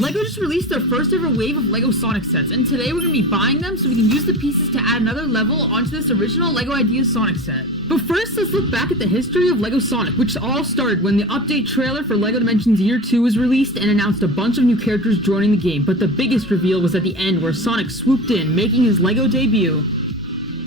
LEGO just released their first ever wave of LEGO Sonic sets, and today we're going to be buying them so we can use the pieces to add another level onto this original LEGO Ideas Sonic set. But first, let's look back at the history of LEGO Sonic, which all started when the update trailer for LEGO Dimensions Year 2 was released and announced a bunch of new characters joining the game, but the biggest reveal was at the end where Sonic swooped in, making his LEGO debut.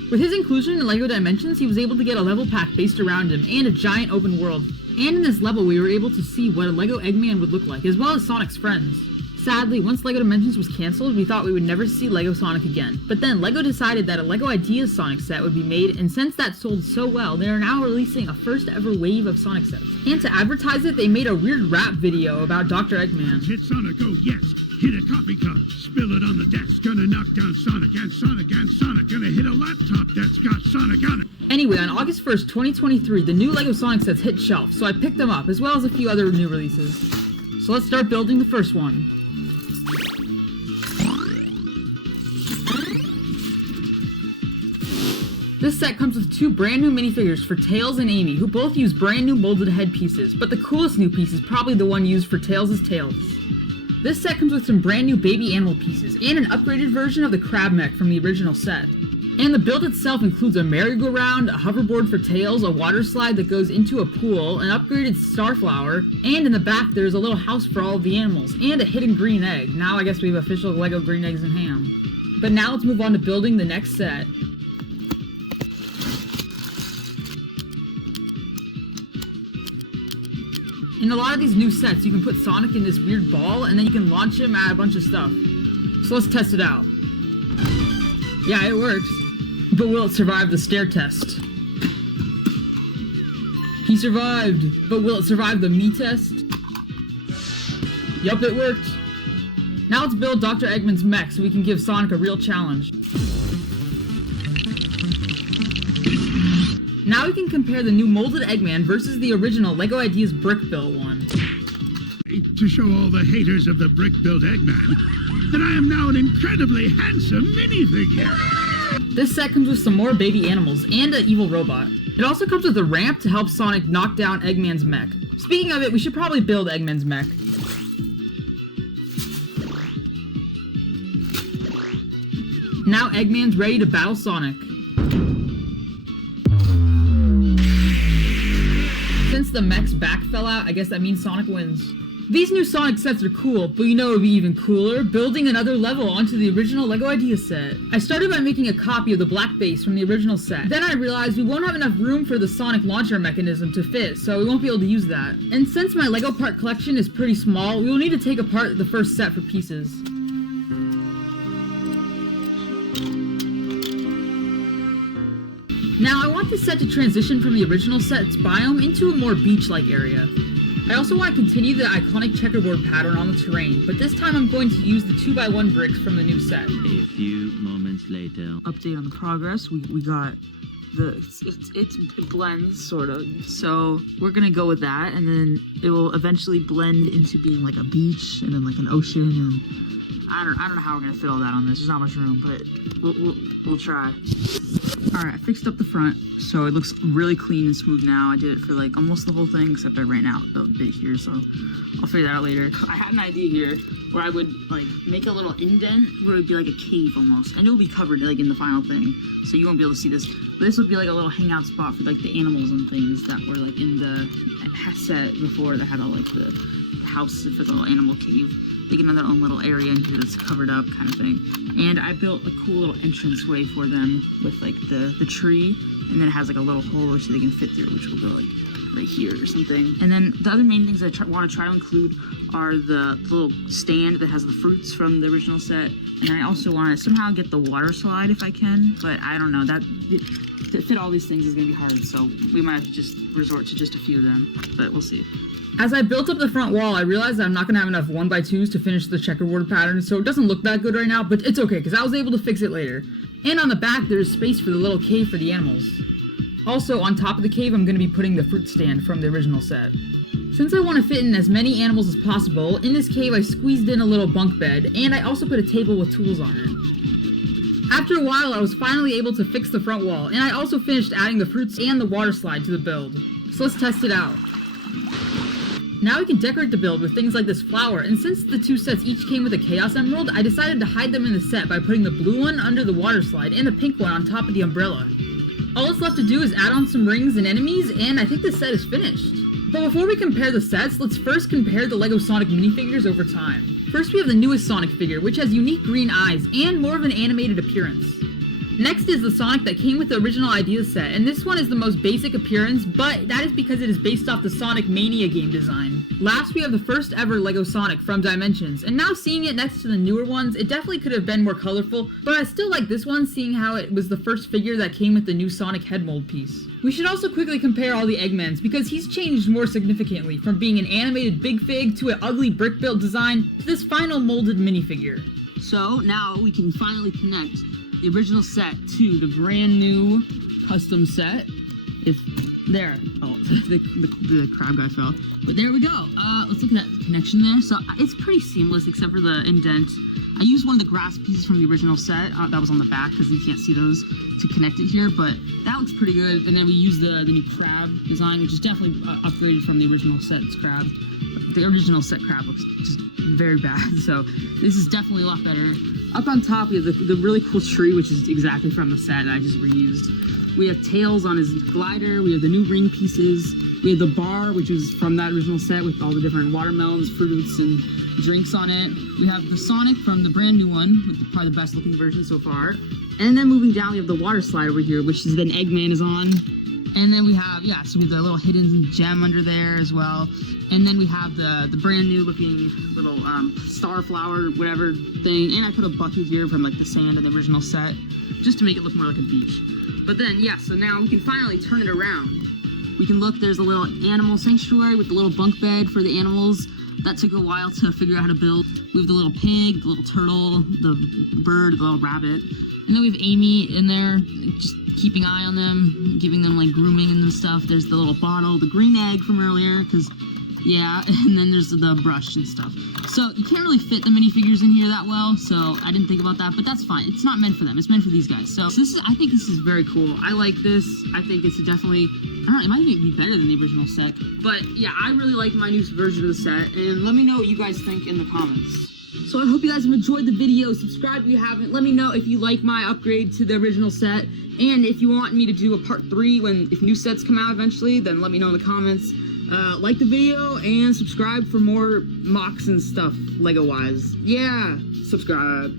With his inclusion in LEGO Dimensions, he was able to get a level pack based around him, and a giant open world. And in this level, we were able to see what a LEGO Eggman would look like, as well as Sonic's friends. Sadly, once LEGO Dimensions was cancelled, we thought we would never see LEGO Sonic again. But then, LEGO decided that a LEGO Ideas Sonic set would be made, and since that sold so well, they are now releasing a first ever wave of Sonic sets. And to advertise it, they made a weird rap video about Dr. Eggman. Hit Sonic, oh yes, hit a coffee cup, spill it on the desk, gonna knock down Sonic, and Sonic, and Sonic, gonna hit a laptop that's got Sonic on it. Anyway, on August 1st, 2023, the new LEGO Sonic sets hit shelf, so I picked them up, as well as a few other new releases. So let's start building the first one. This set comes with two brand new minifigures for Tails and Amy, who both use brand new molded head pieces, but the coolest new piece is probably the one used for Tails' tails. This set comes with some brand new baby animal pieces, and an upgraded version of the crab mech from the original set. And the build itself includes a merry-go-round, a hoverboard for Tails, a water slide that goes into a pool, an upgraded starflower, and in the back there's a little house for all of the animals, and a hidden green egg. Now I guess we have official LEGO green eggs and ham. But now let's move on to building the next set. In a lot of these new sets, you can put Sonic in this weird ball, and then you can launch him at a bunch of stuff. So let's test it out. Yeah, it works. But will it survive the stare test? He survived! But will it survive the me test? Yup, it worked! Now let's build Dr. Eggman's mech so we can give Sonic a real challenge. Now we can compare the new molded Eggman versus the original LEGO Ideas Brick Built one. To show all the haters of the brick-built Eggman that I am now an incredibly handsome minifigure. This set comes with some more baby animals and an evil robot. It also comes with a ramp to help Sonic knock down Eggman's mech. Speaking of it, we should probably build Eggman's mech. Now Eggman's ready to battle Sonic. Since the mech's back fell out, I guess that means Sonic wins. These new Sonic sets are cool, but you know it would be even cooler? Building another level onto the original LEGO Ideas set. I started by making a copy of the black base from the original set. Then I realized we won't have enough room for the Sonic launcher mechanism to fit, so we won't be able to use that. And since my LEGO part collection is pretty small, we will need to take apart the first set for pieces. Now, I want this set to transition from the original set's biome into a more beach-like area. I also want to continue the iconic checkerboard pattern on the terrain, but this time I'm going to use the 2x1 bricks from the new set. A few moments later. Update on the progress, we got the, it blends, sort of, so we're gonna go with that, and then it will eventually blend into being like a beach, and then like an ocean, and I don't know how we're gonna fit all that on this. There's not much room, but we'll try. Alright, I fixed up the front, so it looks really clean and smooth now. I did it for like almost the whole thing, except I ran out a bit here, so I'll figure that out later. I had an idea here where I would like make a little indent where it would be like a cave almost. And it will be covered like in the final thing, so you won't be able to see this. But this would be like a little hangout spot for like the animals and things that were like in the set before that had all like the house for the little animal cave. They get another own little area in here that's covered up kind of thing. And I built a cool little entranceway for them with like the tree, and then it has like a little hole so they can fit through, which will go like right here or something. And then the other main things I want to try to include are the little stand that has the fruits from the original set. And I also want to somehow get the water slide if I can, but I don't know, to fit all these things is going to be hard, so we might have to just resort to just a few of them, but we'll see. As I built up the front wall, I realized that I'm not going to have enough 1x2s to finish the checkerboard pattern, so it doesn't look that good right now, but it's okay, because I was able to fix it later. And on the back, there's space for the little cave for the animals. Also, on top of the cave, I'm going to be putting the fruit stand from the original set. Since I want to fit in as many animals as possible, in this cave I squeezed in a little bunk bed, and I also put a table with tools on it. After a while, I was finally able to fix the front wall, and I also finished adding the fruits and the water slide to the build. So let's test it out. Now we can decorate the build with things like this flower, and since the two sets each came with a Chaos Emerald, I decided to hide them in the set by putting the blue one under the water slide and the pink one on top of the umbrella. All that's left to do is add on some rings and enemies, and I think this set is finished. But before we compare the sets, let's first compare the LEGO Sonic minifigures over time. First we have the newest Sonic figure, which has unique green eyes and more of an animated appearance. Next is the Sonic that came with the original idea set, and this one is the most basic appearance, but that is because it is based off the Sonic Mania game design. Last we have the first ever LEGO Sonic from Dimensions, and now seeing it next to the newer ones, it definitely could have been more colorful, but I still like this one seeing how it was the first figure that came with the new Sonic head mold piece. We should also quickly compare all the Eggmans because he's changed more significantly from being an animated big fig to an ugly brick built design to this final molded minifigure. So now we can finally connect the original set to the brand new custom set. The crab guy fell. But there we go. Let's look at that connection there. So it's pretty seamless except for the indent. I used one of the grass pieces from the original set that was on the back because you can't see those to connect it here, but that looks pretty good. And then we used the new crab design, which is definitely upgraded from the original set's crab. The original set crab looks just very bad, so this is definitely a lot better. Up on top, we have the really cool tree, which is exactly from the set that I just reused. We have tails on his glider. We have the new ring pieces. We have the bar, which was from that original set with all the different watermelons, fruits, and drinks on it. We have the Sonic from the brand new one, with probably the best looking version so far. And then moving down, we have the water slide over here, which is then Eggman is on. And then we have, so we have the little hidden gem under there as well. And then we have the brand new looking little star flower, whatever thing. And I put a bucket here from like the sand in the original set, just to make it look more like a beach. But then, so now we can finally turn it around. We can look, there's a little animal sanctuary with the little bunk bed for the animals. That took a while to figure out how to build. We have the little pig, the little turtle, the bird, the little rabbit. And then we have Amy in there, just keeping eye on them, giving them like grooming and stuff. There's the little bottle, the green egg from earlier, because and then there's the brush and stuff. So you can't really fit the minifigures in here that well, so I didn't think about that, but that's fine. It's not meant for them, it's meant for these guys. So I think this is very cool. I like this. I think it's definitely, I don't know, it might even be better than the original set. But yeah, I really like my new version of the set, and let me know what you guys think in the comments. So I hope you guys have enjoyed the video. Subscribe if you haven't. Let me know if you like my upgrade to the original set, and if you want me to do a part 3 if new sets come out eventually, then let me know in the comments. Like the video and subscribe for more mocks and stuff Lego wise. Yeah, subscribe.